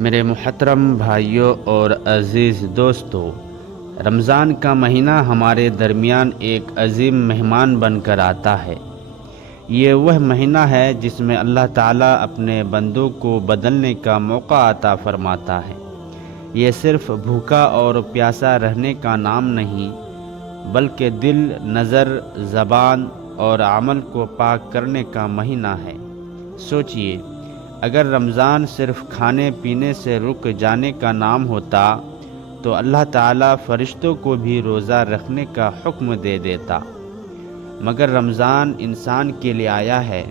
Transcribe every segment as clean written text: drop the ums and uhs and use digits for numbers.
میرے محترم بھائیوں اور عزیز دوستو، رمضان کا مہینہ ہمارے درمیان ایک عظیم مہمان بن کر آتا ہے۔ یہ وہ مہینہ ہے جس میں اللہ تعالیٰ اپنے بندوں کو بدلنے کا موقع عطا فرماتا ہے۔ یہ صرف بھوکا اور پیاسا رہنے کا نام نہیں، بلکہ دل، نظر، زبان اور عمل کو پاک کرنے کا مہینہ ہے۔ سوچئے، اگر رمضان صرف کھانے پینے سے رک جانے کا نام ہوتا تو اللہ تعالیٰ فرشتوں کو بھی روزہ رکھنے کا حکم دے دیتا، مگر رمضان انسان کے لیے آیا ہے۔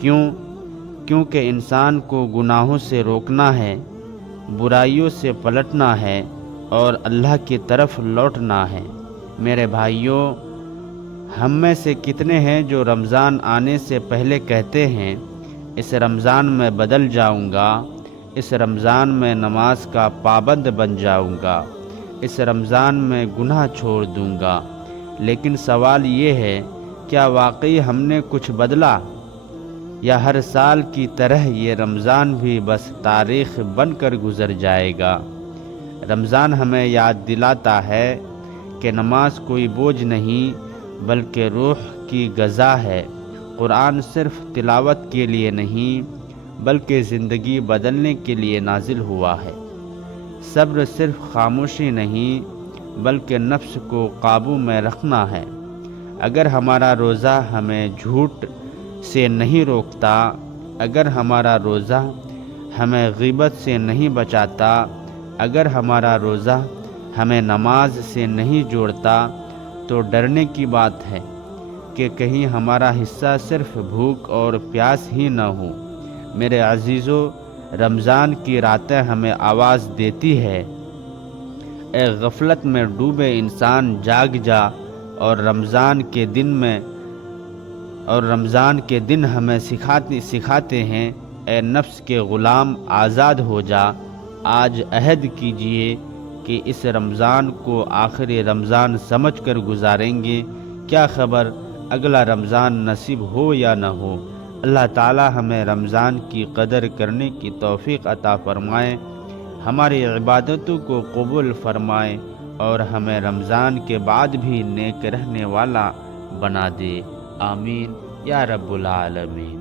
کیونکہ انسان کو گناہوں سے روکنا ہے، برائیوں سے پلٹنا ہے اور اللہ کی طرف لوٹنا ہے۔ میرے بھائیوں، ہم میں سے کتنے ہیں جو رمضان آنے سے پہلے کہتے ہیں، اس رمضان میں بدل جاؤں گا، اس رمضان میں نماز کا پابند بن جاؤں گا، اس رمضان میں گناہ چھوڑ دوں گا؟ لیکن سوال یہ ہے، کیا واقعی ہم نے کچھ بدلا، یا ہر سال کی طرح یہ رمضان بھی بس تاریخ بن کر گزر جائے گا؟ رمضان ہمیں یاد دلاتا ہے کہ نماز کوئی بوجھ نہیں بلکہ روح کی غذا ہے۔ قرآن صرف تلاوت کے لیے نہیں بلکہ زندگی بدلنے کے لیے نازل ہوا ہے۔ صبر صرف خاموشی نہیں بلکہ نفس کو قابو میں رکھنا ہے۔ اگر ہمارا روزہ ہمیں جھوٹ سے نہیں روکتا، اگر ہمارا روزہ ہمیں غیبت سے نہیں بچاتا، اگر ہمارا روزہ ہمیں نماز سے نہیں جوڑتا، تو ڈرنے کی بات ہے کہ کہیں ہمارا حصہ صرف بھوک اور پیاس ہی نہ ہو۔ میرے عزیزو، رمضان کی راتیں ہمیں آواز دیتی ہے، اے غفلت میں ڈوبے انسان جاگ جا، اور رمضان کے دن ہمیں سکھاتے ہیں، اے نفس کے غلام آزاد ہو جا۔ آج عہد کیجئے کہ اس رمضان کو آخری رمضان سمجھ کر گزاریں گے۔ کیا خبر اگلا رمضان نصیب ہو یا نہ ہو۔ اللہ تعالی ہمیں رمضان کی قدر کرنے کی توفیق عطا فرمائے، ہماری عبادتوں کو قبول فرمائے اور ہمیں رمضان کے بعد بھی نیک رہنے والا بنا دے۔ آمین یا رب العالمین۔